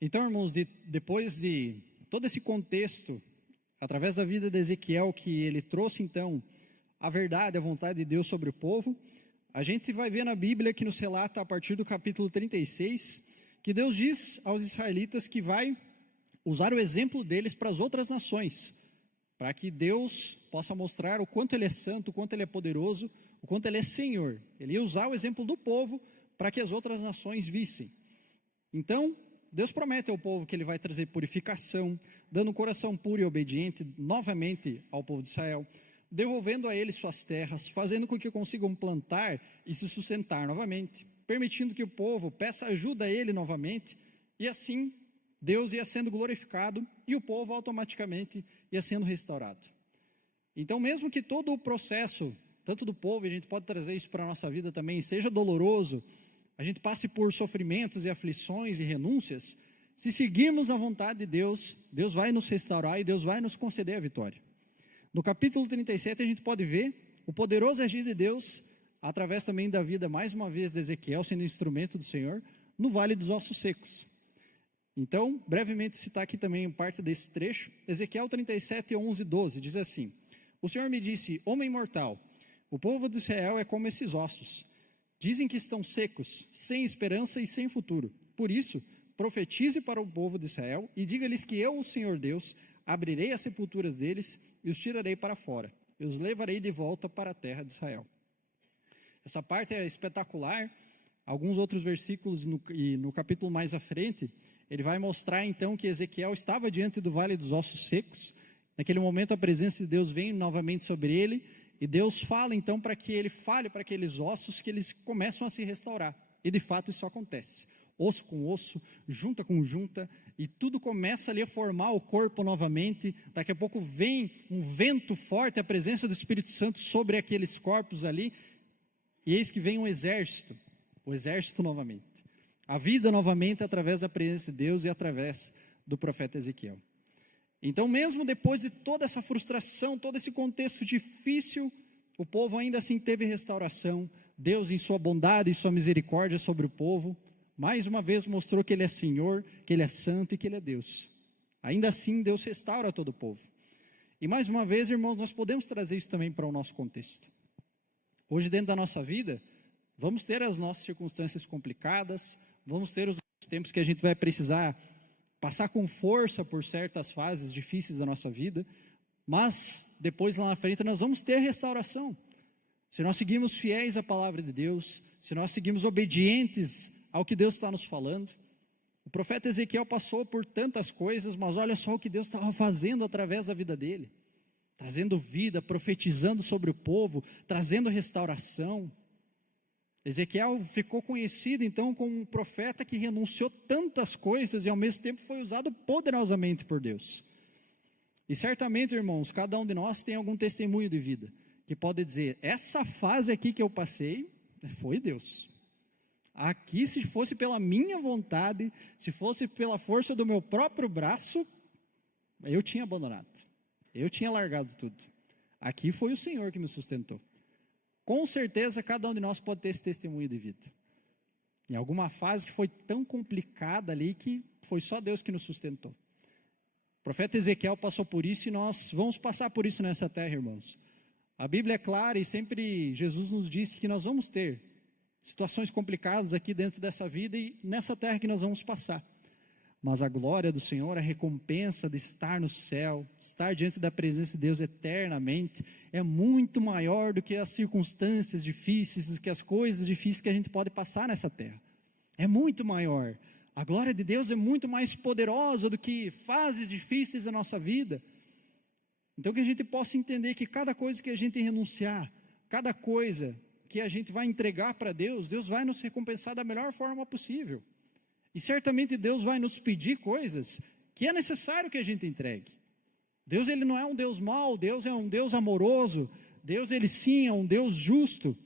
Então, irmãos, depois de todo esse contexto, através da vida de Ezequiel, que ele trouxe então a verdade, a vontade de Deus sobre o povo, a gente vai ver na Bíblia que nos relata a partir do capítulo 36, que Deus diz aos israelitas que vai usar o exemplo deles para as outras nações, para que Deus possa mostrar o quanto Ele é santo, o quanto Ele é poderoso, o quanto Ele é Senhor. Ele ia usar o exemplo do povo para que as outras nações vissem. Então, Deus promete ao povo que Ele vai trazer purificação, dando um coração puro e obediente novamente ao povo de Israel, devolvendo a eles suas terras, fazendo com que consigam plantar e se sustentar novamente, permitindo que o povo peça ajuda a Ele novamente, e assim Deus ia sendo glorificado e o povo automaticamente ia sendo restaurado. Então, mesmo que todo o processo, tanto do povo, e a gente pode trazer isso para a nossa vida também, seja doloroso, a gente passe por sofrimentos e aflições e renúncias, se seguirmos a vontade de Deus, Deus vai nos restaurar e Deus vai nos conceder a vitória. No capítulo 37 a gente pode ver o poderoso agir de Deus, através também da vida, mais uma vez, de Ezequiel, sendo instrumento do Senhor, no Vale dos Ossos Secos. Então, brevemente citar aqui também parte desse trecho, Ezequiel 37, 11 e 12, diz assim: O Senhor me disse, homem mortal, o povo de Israel é como esses ossos. Dizem que estão secos, sem esperança e sem futuro. Por isso, profetize para o povo de Israel e diga-lhes que eu, o Senhor Deus, abrirei as sepulturas deles e os tirarei para fora. E os levarei de volta para a terra de Israel. Essa parte é espetacular. Alguns outros versículos no capítulo mais à frente, ele vai mostrar então que Ezequiel estava diante do Vale dos Ossos Secos. Naquele momento a presença de Deus vem novamente sobre ele, e Deus fala então para que ele fale para aqueles ossos que eles começam a se restaurar. E de fato isso acontece. Osso com osso, junta com junta, e tudo começa ali a formar o corpo novamente. Daqui a pouco vem um vento forte, a presença do Espírito Santo sobre aqueles corpos ali, e eis que vem um exército, o exército novamente. A vida novamente através da presença de Deus e através do profeta Ezequiel. Então, mesmo depois de toda essa frustração, todo esse contexto difícil, o povo ainda assim teve restauração. Deus, em sua bondade e sua misericórdia sobre o povo, mais uma vez mostrou que Ele é Senhor, que Ele é santo e que Ele é Deus. Ainda assim, Deus restaura todo o povo. E mais uma vez, irmãos, nós podemos trazer isso também para o nosso contexto. Hoje, dentro da nossa vida, vamos ter as nossas circunstâncias complicadas, vamos ter os tempos que a gente vai precisar passar com força por certas fases difíceis da nossa vida, mas depois lá na frente nós vamos ter restauração. Se nós seguirmos fiéis à palavra de Deus, se nós seguirmos obedientes ao que Deus está nos falando. O profeta Ezequiel passou por tantas coisas, mas olha só o que Deus estava fazendo através da vida dele. Trazendo vida, profetizando sobre o povo, trazendo restauração. Ezequiel ficou conhecido então como um profeta que renunciou tantas coisas e ao mesmo tempo foi usado poderosamente por Deus. E certamente, irmãos, cada um de nós tem algum testemunho de vida, que pode dizer, essa fase aqui que eu passei, foi Deus. Aqui, se fosse pela minha vontade, se fosse pela força do meu próprio braço, eu tinha abandonado, eu tinha largado tudo. Aqui foi o Senhor que me sustentou. Com certeza, cada um de nós pode ter esse testemunho de vida. Em alguma fase que foi tão complicada ali, que foi só Deus que nos sustentou. O profeta Ezequiel passou por isso e nós vamos passar por isso nessa terra, irmãos. A Bíblia é clara e sempre Jesus nos disse que nós vamos ter situações complicadas aqui dentro dessa vida e nessa terra que nós vamos passar. Mas a glória do Senhor, a recompensa de estar no céu, estar diante da presença de Deus eternamente, é muito maior do que as circunstâncias difíceis, do que as coisas difíceis que a gente pode passar nessa terra. É muito maior. A glória de Deus é muito mais poderosa do que fases difíceis da nossa vida. Então que a gente possa entender que cada coisa que a gente renunciar, cada coisa que a gente vai entregar para Deus, Deus vai nos recompensar da melhor forma possível. E certamente Deus vai nos pedir coisas que é necessário que a gente entregue. Deus, ele não é um Deus mau, Deus é um Deus amoroso, Deus, ele sim é um Deus justo.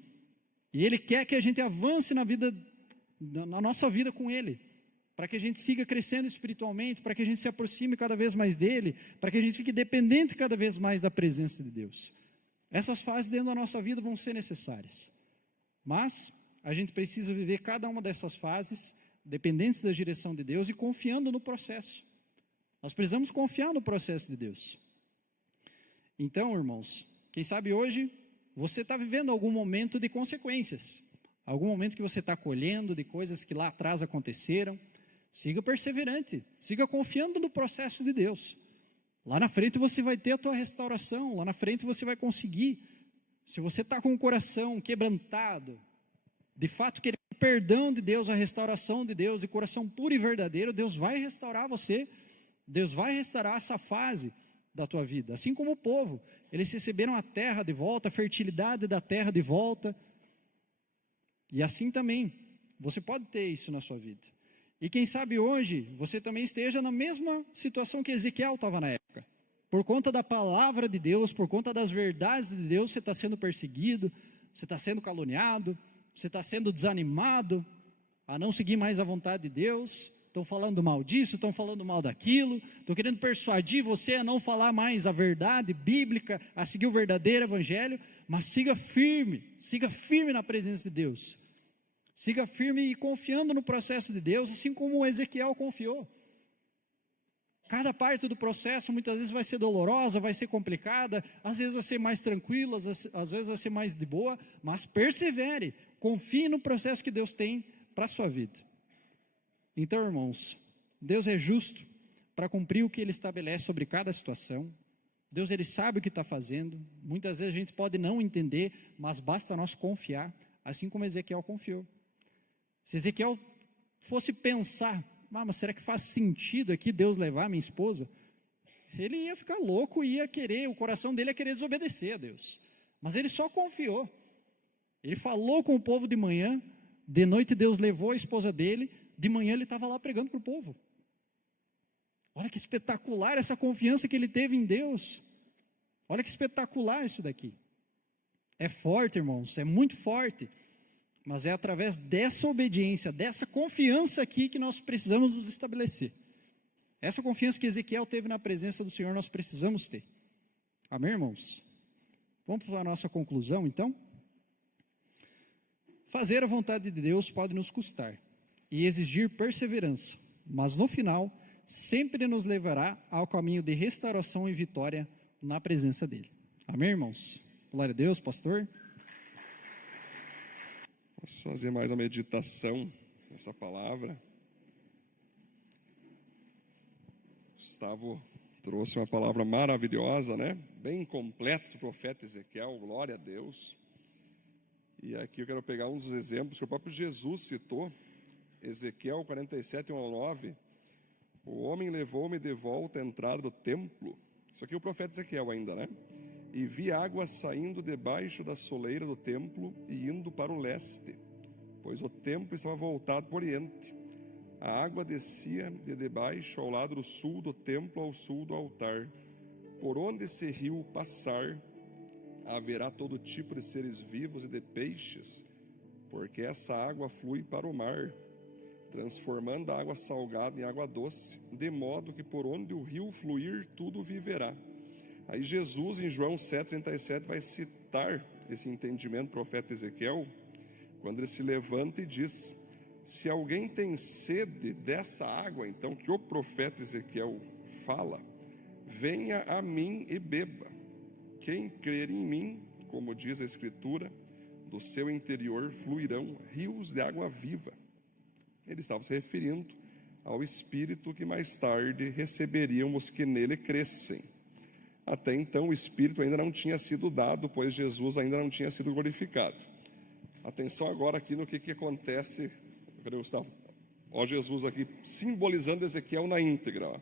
E ele quer que a gente avance na nossa vida com ele, para que a gente siga crescendo espiritualmente, para que a gente se aproxime cada vez mais dele, para que a gente fique dependente cada vez mais da presença de Deus. Essas fases dentro da nossa vida vão ser necessárias, mas a gente precisa viver cada uma dessas fases, dependentes da direção de Deus e confiando no processo. Nós precisamos confiar no processo de Deus. Então, irmãos, quem sabe hoje você está vivendo algum momento de consequências, algum momento que você está colhendo de coisas que lá atrás aconteceram. Siga perseverante, siga confiando no processo de Deus. Lá na frente você vai ter a tua restauração, lá na frente você vai conseguir. Se você está com o coração quebrantado, de fato querendo o perdão de Deus, a restauração de Deus, de coração puro e verdadeiro, Deus vai restaurar você, Deus vai restaurar essa fase da tua vida. Assim como o povo, eles receberam a terra de volta, a fertilidade da terra de volta. E assim também, você pode ter isso na sua vida. E quem sabe hoje, você também esteja na mesma situação que Ezequiel estava na época. Por conta da palavra de Deus, por conta das verdades de Deus, você está sendo perseguido, você está sendo caluniado, você está sendo desanimado a não seguir mais a vontade de Deus. Estão falando mal disso, estão falando mal daquilo, estão querendo persuadir você a não falar mais a verdade bíblica, a seguir o verdadeiro evangelho, mas siga firme na presença de Deus. Siga firme e confiando no processo de Deus, assim como Ezequiel confiou. Cada parte do processo muitas vezes vai ser dolorosa, vai ser complicada, às vezes vai ser mais tranquila, às vezes vai ser mais de boa, mas persevere, confie no processo que Deus tem para a sua vida. Então, irmãos, Deus é justo para cumprir o que Ele estabelece sobre cada situação. Deus, Ele sabe o que está fazendo. Muitas vezes a gente pode não entender, mas basta nós confiar, assim como Ezequiel confiou. Se Ezequiel fosse pensar, mas será que faz sentido aqui Deus levar minha esposa? Ele ia ficar louco e o coração dele ia querer desobedecer a Deus. Mas ele só confiou. Ele falou com o povo de manhã, de noite Deus levou a esposa dele, de manhã ele estava lá pregando para o povo. Olha que espetacular essa confiança que ele teve em Deus. Olha que espetacular isso daqui. É forte, irmãos, é muito forte. Mas é através dessa obediência, dessa confiança aqui que nós precisamos nos estabelecer. Essa confiança que Ezequiel teve na presença do Senhor, nós precisamos ter. Amém, irmãos? Vamos para a nossa conclusão, então? Fazer a vontade de Deus pode nos custar e exigir perseverança, mas no final, sempre nos levará ao caminho de restauração e vitória na presença dEle. Amém, irmãos? Glória a Deus, pastor. Posso fazer mais uma meditação nessa palavra? Gustavo trouxe uma palavra maravilhosa, né? Bem completa, o profeta Ezequiel, glória a Deus. E aqui eu quero pegar um dos exemplos que o próprio Jesus citou, Ezequiel 47, 1 ao 9, o homem levou-me de volta à entrada do templo. Isso aqui é o profeta Ezequiel ainda, né? E vi água saindo debaixo da soleira do templo e indo para o leste, pois o templo estava voltado para o oriente. A água descia de debaixo ao lado do sul do templo, ao sul do altar. Por onde esse rio passar, haverá todo tipo de seres vivos e de peixes, porque essa água flui para o mar, transformando a água salgada em água doce, de modo que por onde o rio fluir, tudo viverá. Aí Jesus, em João 7,37, vai citar esse entendimento do profeta Ezequiel, quando ele se levanta e diz: se alguém tem sede dessa água, então, que o profeta Ezequiel fala, venha a mim e beba. Quem crer em mim, como diz a Escritura, do seu interior fluirão rios de água viva. Ele estava se referindo ao Espírito que mais tarde receberíamos que nele crescem. Até então o Espírito ainda não tinha sido dado, pois Jesus ainda não tinha sido glorificado. Atenção agora aqui no que acontece. Cadê o Gustavo? Ó, Jesus aqui simbolizando Ezequiel na íntegra. Ó.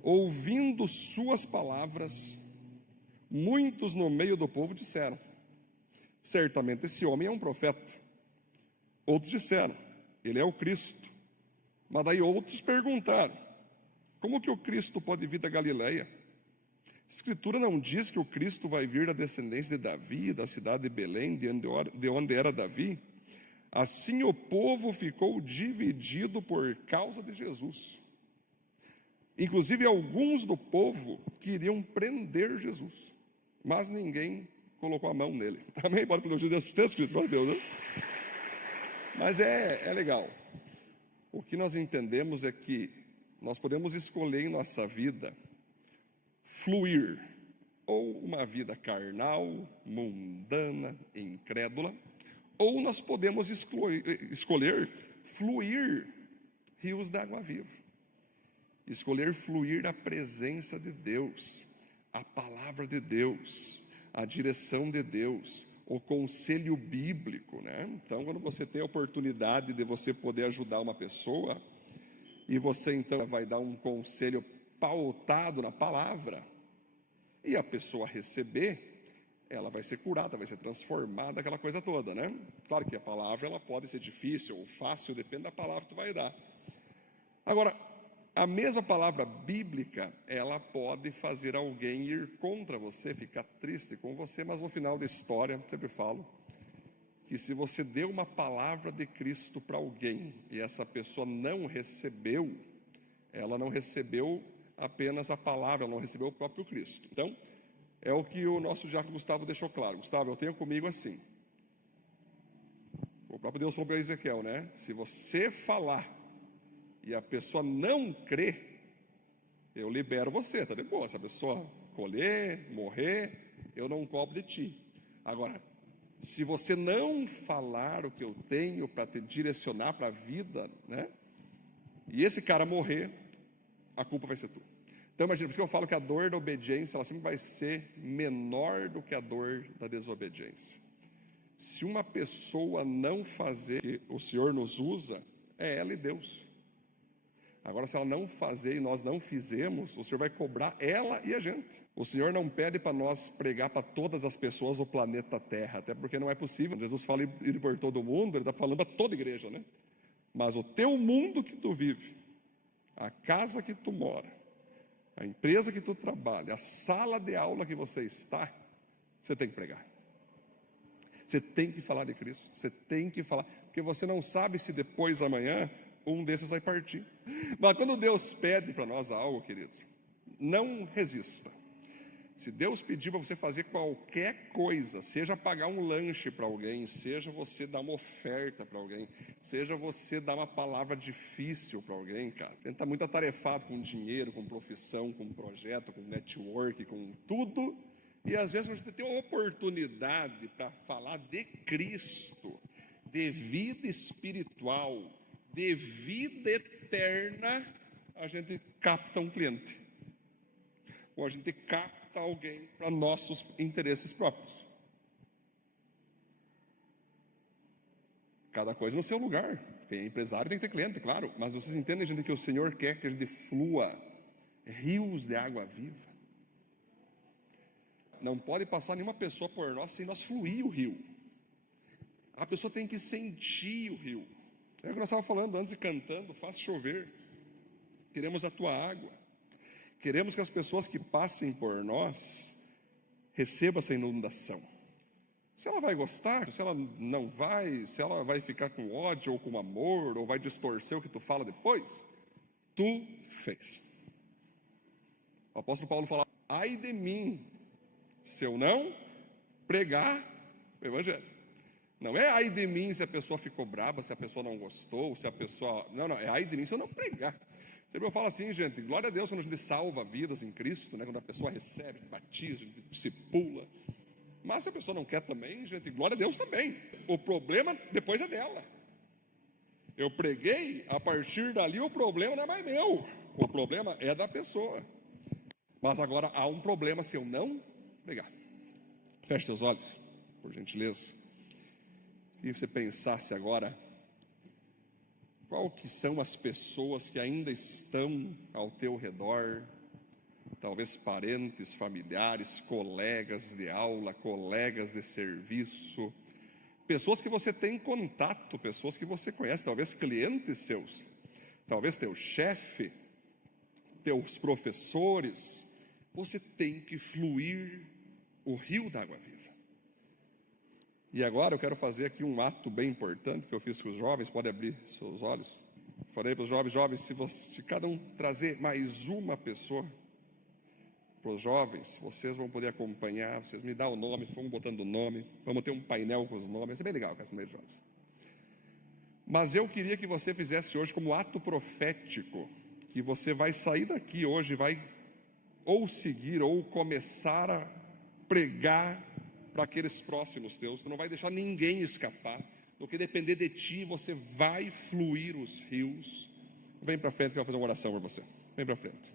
Ouvindo suas palavras, muitos no meio do povo disseram: certamente esse homem é um profeta. Outros disseram: ele é o Cristo. Mas daí outros perguntaram: como que o Cristo pode vir da Galileia? A Escritura não diz que o Cristo vai vir da descendência de Davi, da cidade de Belém, de onde era Davi? Assim o povo ficou dividido por causa de Jesus. Inclusive alguns do povo queriam prender Jesus, mas ninguém colocou a mão nele. Amém? Bora pelo Deus dos textos, glória a Deus, né? Mas é legal. O que nós entendemos é que nós podemos escolher em nossa vida fluir ou uma vida carnal, mundana, incrédula, ou nós podemos escolher fluir rios d'água viva. Escolher fluir na presença de Deus, a palavra de Deus, a direção de Deus, o conselho bíblico, né? Então, quando você tem a oportunidade de você poder ajudar uma pessoa, e você então vai dar um conselho pautado na palavra, e a pessoa receber, ela vai ser curada, vai ser transformada, aquela coisa toda, né? Claro que a palavra ela pode ser difícil ou fácil, depende da palavra que tu vai dar. Agora, a mesma palavra bíblica, ela pode fazer alguém ir contra você, ficar triste com você, mas no final da história, sempre falo, que se você deu uma palavra de Cristo para alguém, e essa pessoa não recebeu, ela não recebeu apenas a palavra, ela não recebeu o próprio Cristo. Então, é o que o nosso diácono Gustavo deixou claro. Gustavo, eu tenho comigo assim. O próprio Deus falou para Ezequiel, né? Se você falar e a pessoa não crê, eu libero você, tá de boa. Se a pessoa colher, morrer, eu não cobro de ti. Agora, se você não falar o que eu tenho para te direcionar para a vida, né? E esse cara morrer, a culpa vai ser tua. Então imagina, por isso que eu falo que a dor da obediência, ela sempre vai ser menor do que a dor da desobediência. Se uma pessoa não fazer o que o Senhor nos usa, é ela e Deus. Agora, se ela não fazer e nós não fizemos, o Senhor vai cobrar ela e a gente. O Senhor não pede para nós pregar para todas as pessoas do planeta Terra, até porque não é possível. Jesus fala ir por todo mundo, Ele está falando para toda igreja, né? Mas o teu mundo que tu vive, a casa que tu mora, a empresa que tu trabalha, a sala de aula que você está, você tem que pregar. Você tem que falar de Cristo, você tem que falar, porque você não sabe se depois amanhã um desses vai partir. Mas quando Deus pede para nós algo, queridos, não resista. Se Deus pedir para você fazer qualquer coisa, seja pagar um lanche para alguém, seja você dar uma oferta para alguém, seja você dar uma palavra difícil para alguém, cara. A gente está muito atarefado com dinheiro, com profissão, com projeto, com network, com tudo. E às vezes a gente tem uma oportunidade para falar de Cristo, de vida espiritual, de vida eterna, a gente capta um cliente. Ou a gente capta alguém para nossos interesses próprios. Cada coisa no seu lugar. Quem é empresário tem que ter cliente, claro. Mas vocês entendem, gente, que o Senhor quer que a gente flua rios de água viva. Não pode passar nenhuma pessoa por nós sem nós fluir o rio. A pessoa tem que sentir o rio. É o que nós estávamos falando antes e cantando, faz chover. Queremos a tua água. Queremos que as pessoas que passem por nós recebam essa inundação. Se ela vai gostar, se ela não vai, se ela vai ficar com ódio ou com amor, ou vai distorcer o que tu fala depois, tu fez. O apóstolo Paulo fala: ai de mim, se eu não pregar o evangelho. Não é ai de mim se a pessoa ficou brava, se a pessoa não gostou, se a pessoa... Não, é ai de mim se eu não pregar. Sempre eu falo assim, gente, glória a Deus quando a gente salva vidas em Cristo, né? Quando a pessoa recebe, batiza, se pula. Mas se a pessoa não quer também, gente, glória a Deus também. O problema depois é dela. Eu preguei, a partir dali o problema não é mais meu. O problema é da pessoa. Mas agora há um problema se eu não pregar. Feche seus olhos, por gentileza. E você pensasse agora, qual que são as pessoas que ainda estão ao teu redor, talvez parentes, familiares, colegas de aula, colegas de serviço, pessoas que você tem contato, pessoas que você conhece, talvez clientes seus, talvez teu chefe, teus professores. Você tem que fluir o rio da água viva. E agora eu quero fazer aqui um ato bem importante que eu fiz com os jovens. Pode abrir seus olhos. Falei para os jovens, se cada um trazer mais uma pessoa para os jovens, vocês vão poder acompanhar, vocês me dão o nome, vamos botando o nome, vamos ter um painel com os nomes, vai ser bem legal com essa meia de jovens. Mas eu queria que você fizesse hoje como ato profético, que você vai sair daqui hoje, vai ou seguir ou começar a pregar para aqueles próximos teus. Tu não vai deixar ninguém escapar. No que depender de ti, você vai fluir os rios. Vem para frente que eu vou fazer uma oração por você. Vem para frente.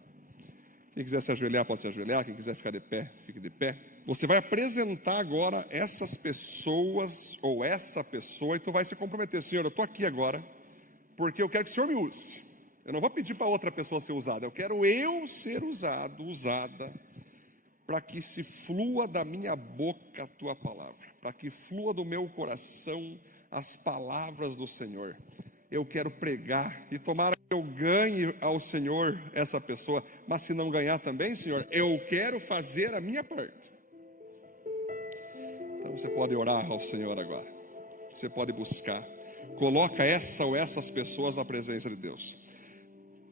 Quem quiser se ajoelhar, pode se ajoelhar. Quem quiser ficar de pé, fique de pé. Você vai apresentar agora essas pessoas, ou essa pessoa, e tu vai se comprometer. Senhor, eu estou aqui agora, porque eu quero que o Senhor me use. Eu não vou pedir para outra pessoa ser usada. Eu quero eu ser usado, usada, para que se flua da minha boca a tua palavra, para que flua do meu coração as palavras do Senhor. Eu quero pregar, e tomara que eu ganhe ao Senhor essa pessoa, mas se não ganhar também, Senhor, eu quero fazer a minha parte. Então você pode orar ao Senhor agora, você pode buscar, coloca essa ou essas pessoas na presença de Deus.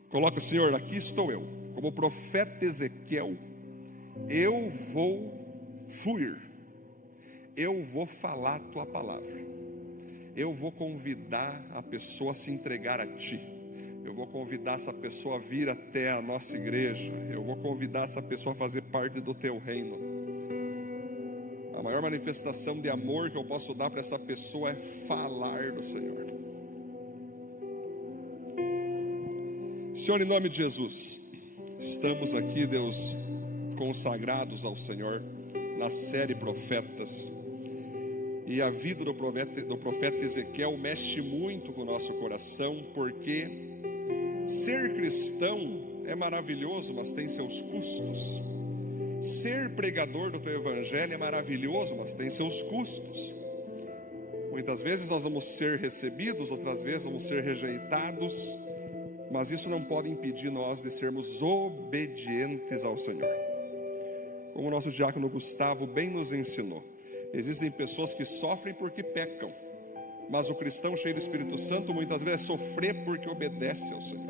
Coloca: Senhor, aqui estou eu, como o profeta Ezequiel. Eu vou fluir, eu vou falar a tua palavra, eu vou convidar a pessoa a se entregar a ti, eu vou convidar essa pessoa a vir até a nossa igreja, eu vou convidar essa pessoa a fazer parte do teu reino. A maior manifestação de amor que eu posso dar para essa pessoa é falar do Senhor. Senhor, em nome de Jesus, estamos aqui, Deus, consagrados ao Senhor na série Profetas, e a vida do profeta Ezequiel mexe muito com o nosso coração, porque ser cristão é maravilhoso, mas tem seus custos. Ser pregador do teu evangelho é maravilhoso, mas tem seus custos. Muitas vezes nós vamos ser recebidos, outras vezes vamos ser rejeitados, mas isso não pode impedir nós de sermos obedientes ao Senhor. Como o nosso diácono Gustavo bem nos ensinou, existem pessoas que sofrem porque pecam, mas o cristão cheio do Espírito Santo muitas vezes sofre porque obedece ao Senhor.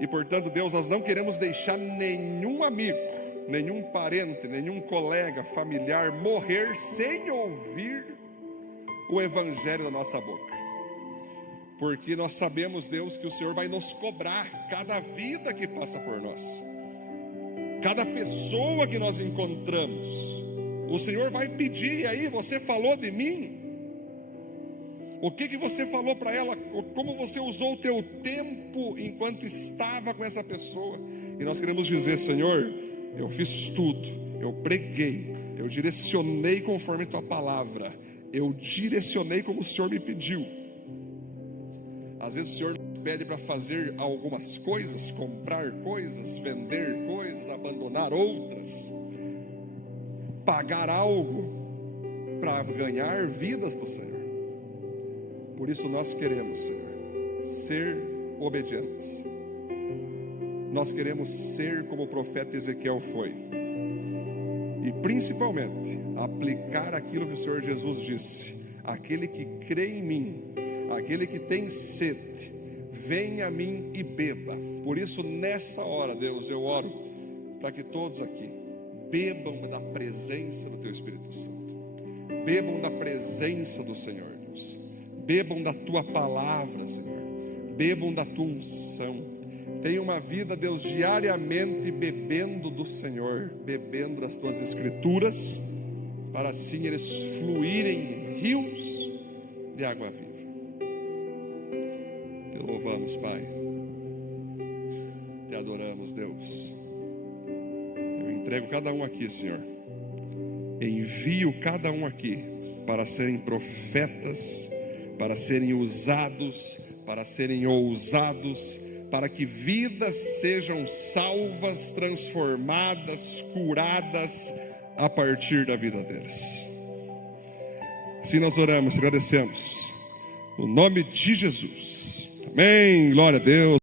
E portanto, Deus, nós não queremos deixar nenhum amigo, nenhum parente, nenhum colega, familiar morrer sem ouvir o evangelho da nossa boca, porque nós sabemos, Deus, que o Senhor vai nos cobrar cada vida que passa por nós, cada pessoa que nós encontramos. O Senhor vai pedir: e aí, você falou de mim? O que você falou para ela? Como você usou o teu tempo enquanto estava com essa pessoa? E nós queremos dizer: Senhor, eu fiz tudo, eu preguei, eu direcionei conforme tua palavra, eu direcionei como o Senhor me pediu. Às vezes o Senhor nos pede para fazer algumas coisas, comprar coisas, vender coisas, abandonar outras, pagar algo para ganhar vidas para o Senhor. Por isso nós queremos, Senhor, ser obedientes. Nós queremos ser como o profeta Ezequiel foi. E principalmente, aplicar aquilo que o Senhor Jesus disse: aquele que crê em mim, aquele que tem sede, venha a mim e beba. Por isso, nessa hora, Deus, eu oro para que todos aqui bebam da presença do Teu Espírito Santo, bebam da presença do Senhor, Deus, bebam da Tua palavra, Senhor, bebam da Tua unção. Tenha uma vida, Deus, diariamente bebendo do Senhor, bebendo das Tuas Escrituras, para assim eles fluírem em rios de água viva. Te louvamos, Pai, te adoramos, Deus. Eu entrego cada um aqui, Senhor, envio cada um aqui para serem profetas, para serem usados, para serem ousados, para que vidas sejam salvas, transformadas, curadas a partir da vida deles. Assim nós oramos, agradecemos, no nome de Jesus. Amém, glória a Deus.